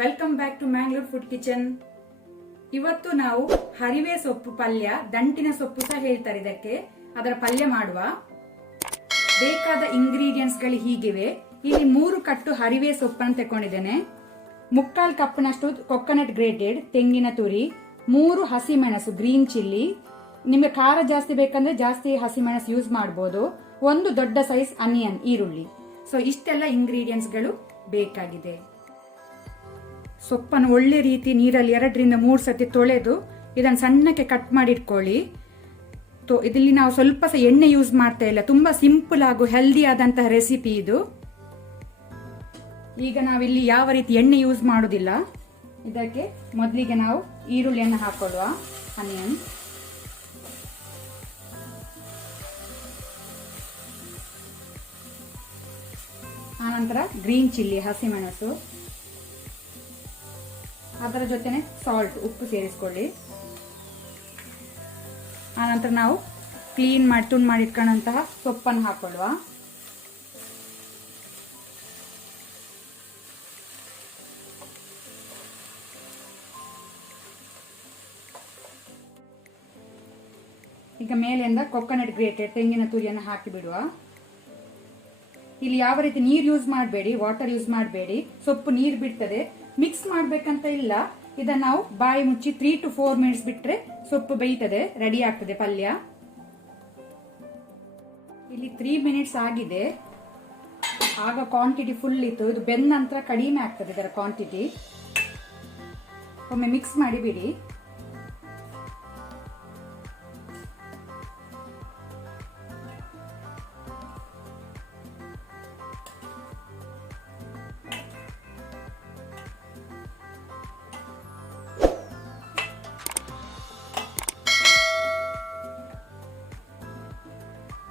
Welcome back to Mangalore food kitchen. ಇವತ್ತು ನಾವು ಹರಿವೆ ಸೊಪ್ಪು ಪಲ್ಯ, ದಂಟಿನ ಸೊಪ್ಪು ಸಹ ಹೇಳ್ತಾರೆ ಇದಕ್ಕೆ, ಅದರ ಪಲ್ಯ ಮಾಡುವ. ಬೇಕಾದ ಇಂಗ್ರೀಡಿಯೆಂಟ್ಸ್ ಗಳು ಹೀಗಿವೆ. ಇಲ್ಲಿ 3 ಕಟ್ಟು ಹರಿವೆ ಸೊಪ್ಪನ್ನು ತಗೊಂಡಿದ್ದೇನೆ, 3/4 ಕಪ್ನಷ್ಟು ಕೊಕೊನಟ್ ಗ್ರೇಟೆಡ್, ತೆಂಗಿನ ತುರಿ, 3 ಹಸಿಮೆಣಸು ಗ್ರೀನ್ ಚಿಲ್ಲಿ, ನಿಮಗೆ ಖಾರ ಜಾಸ್ತಿ ಬೇಕಂದ್ರೆ ಜಾಸ್ತಿ ಹಸಿಮೆಣಸು ಯೂಸ್ ಮಾಡಬಹುದು, 1 ದೊಡ್ಡ ಸೈಜ್ ಅನಿಯನ್ ಈರುಳ್ಳಿ. ಸೊ ಇಷ್ಟೆಲ್ಲ ಇಂಗ್ರೀಡಿಯೆಂಟ್ಸ್ ಗಳು ಬೇಕಾಗಿದೆ. ಸೊಪ್ಪನ್ನು ಒಳ್ಳೆ ರೀತಿ ನೀರಲ್ಲಿ 2 ರಿಂದ 3 ಸತಿ ತೊಳೆದು ಇದನ್ನು ಸಣ್ಣಕ್ಕೆ ಕಟ್ ಮಾಡಿ ಇಟ್ಕೊಳ್ಳಿ. ಇದರಲ್ಲಿ ನಾವು ಸ್ವಲ್ಪ ಸಹ ಎಣ್ಣೆ ಯೂಸ್ ಮಾಡ್ತಾ ಇಲ್ಲ, ತುಂಬಾ ಸಿಂಪಲ್ ಹಾಗೂ ಹೆಲ್ದಿ ಆದಂತಹ ರೆಸಿಪಿ ಇದು. ಈಗ ನಾವಿಲ್ಲಿ ಯಾವ ರೀತಿ ಎಣ್ಣೆ ಯೂಸ್ ಮಾಡುವುದಿಲ್ಲ. ಇದಕ್ಕೆ ಮೊದಲಿಗೆ ನಾವು ಈರುಳ್ಳಿಯನ್ನು ಹಾಕೊಳ್ಳುವ, ಆನಿಯನ್, ಆನಂತರ ಗ್ರೀನ್ ಚಿಲ್ಲಿ ಹಸಿಮೆಣಸು, ಅದರ ಜೊತೆನೆ ಸಾಲ್ಟ್ ಉಪ್ಪು ಸೇರಿಸ್ಕೊಳ್ಳಿ. ಆನಂತರ ನಾವು ಕ್ಲೀನ್ ಮಾಡಿ ತುಂಡು ಮಾಡಿ ಇಟ್ಕೊಂಡಂತಹ ಸೊಪ್ಪನ್ನು ಹಾಕೊಳ್ಳುವ. ಈಗ ಮೇಲಿಂದ ಕೊಕೊನಟ್ ಗ್ರೇಟೆಡ್ ತೆಂಗಿನ ತುರಿಯನ್ನು ಹಾಕಿ ಬಿಡುವ. ಇಲ್ಲಿ ಯಾವ ರೀತಿ ನೀರು ಯೂಸ್ ಮಾಡಬೇಡಿ, ವಾಟರ್ ಯೂಸ್ ಮಾಡಬೇಡಿ, ಸೊಪ್ಪು ನೀರು ಬಿಡ್ತದೆ. ಮಿಕ್ಸ್ ಮಾಡ್ಬೇಕಂತ ಇಲ್ಲ. ಇದನ್ನ ನಾವು ಬಾಯಿ ಮುಚ್ಚಿ 3 to 4 ಮಿನಿಟ್ಸ್ ಬಿಟ್ರೆ ಸೊಪ್ಪು ಬೇಯ್ತದೆ, ರೆಡಿ ಆಗ್ತದೆ ಪಲ್ಯ. ಇಲ್ಲಿ 3 ಮಿನಿಟ್ಸ್ ಆಗಿದೆ. ಆಗ ಕ್ವಾಂಟಿಟಿ ಫುಲ್ ಇತ್ತು, ಇದು ಬೆಂದ ನಂತರ ಕಡಿಮೆ ಆಗ್ತದೆ ಇದರ ಕ್ವಾಂಟಿಟಿ. ಒಮ್ಮೆ ಮಿಕ್ಸ್ ಮಾಡಿ ಬಿಡಿ.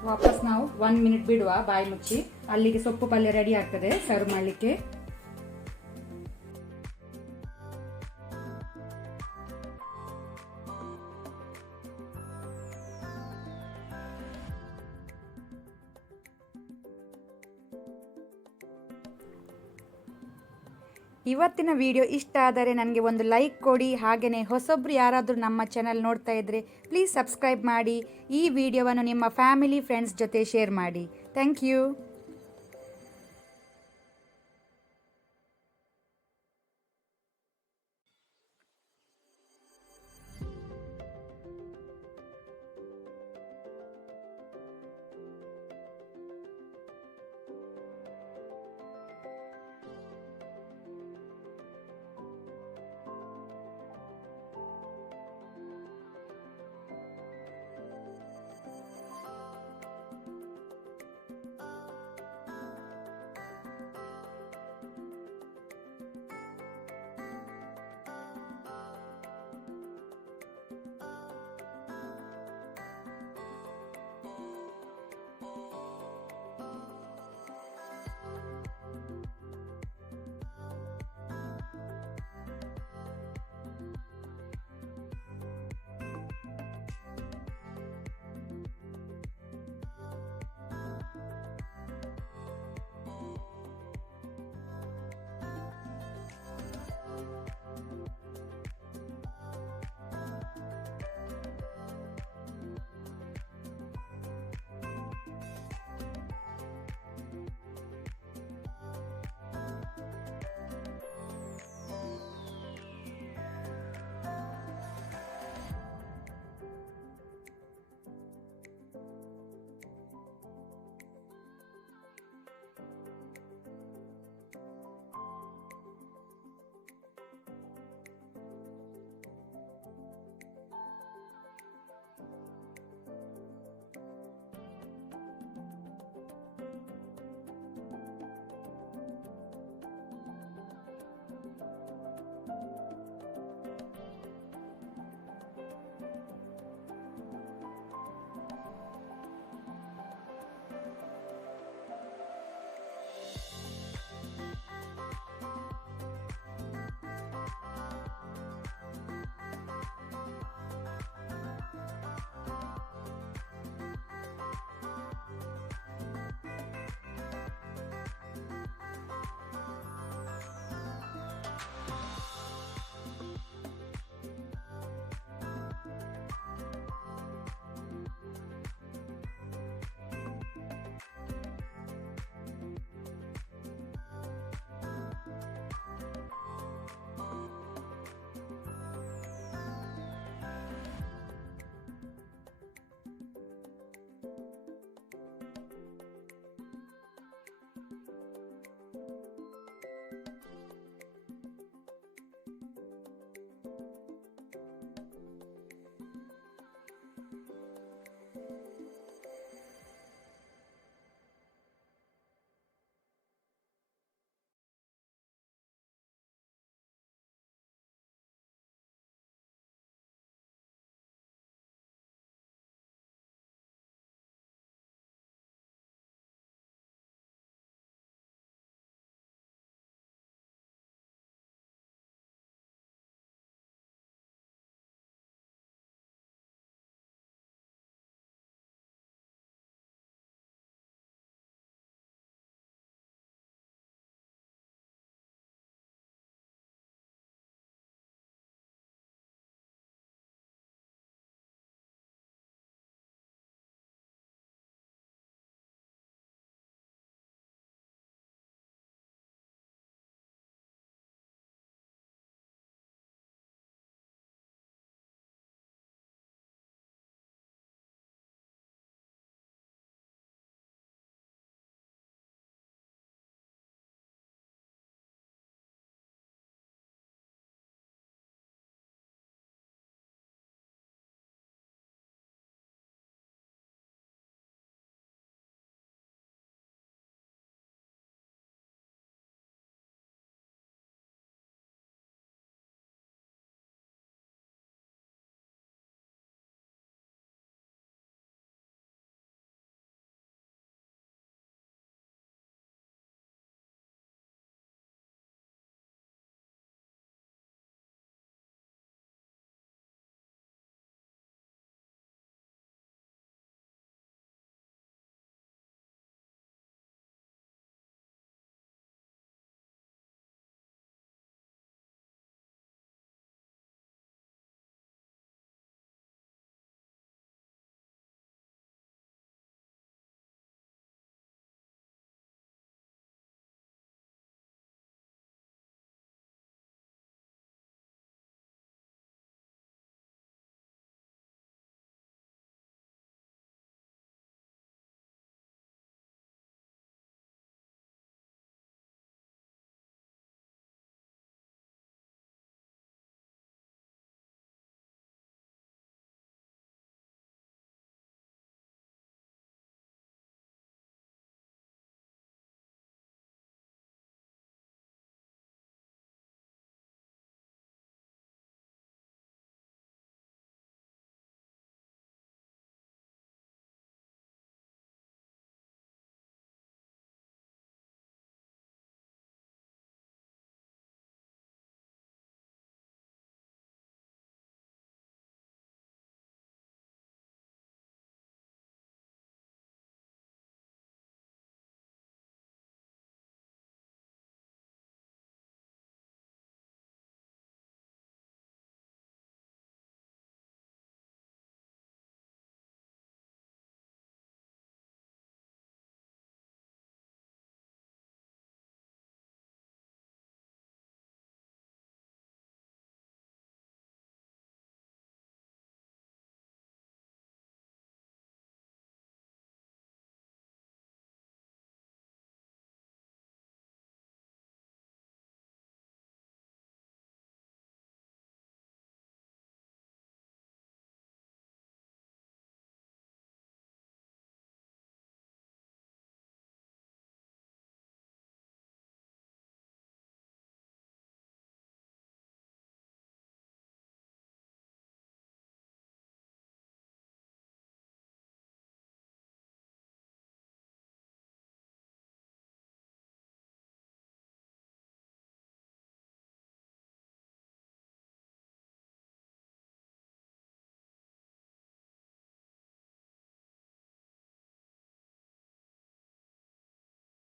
ವಾಪಸ್ ನಾವು 1 ಮಿನಿಟ್ ಬಿಡುವ ಬಾಯಿ ಮುಚ್ಚಿ. ಅಲ್ಲಿಗೆ ಸೊಪ್ಪು ಪಲ್ಯ ರೆಡಿ ಆಗ್ತದೆ ಸರ್ವ್ ಮಾಡಲಿಕ್ಕೆ. ಇವತ್ತಿನ ವಿಡಿಯೋ ಇಷ್ಟ ಆದರೆ ನನಗೆ ಒಂದು ಲೈಕ್ ಕೊಡಿ. ಹಾಗೆಯೇ ಹೊಸೊಬ್ರು ಯಾರಾದರೂ ನಮ್ಮ ಚಾನಲ್ ನೋಡ್ತಾ ಇದ್ದರೆ ಪ್ಲೀಸ್ ಸಬ್ಸ್ಕ್ರೈಬ್ ಮಾಡಿ. ಈ ವಿಡಿಯೋವನ್ನು ನಿಮ್ಮ ಫ್ಯಾಮಿಲಿ ಫ್ರೆಂಡ್ಸ್ ಜೊತೆ ಶೇರ್ ಮಾಡಿ. Thank you.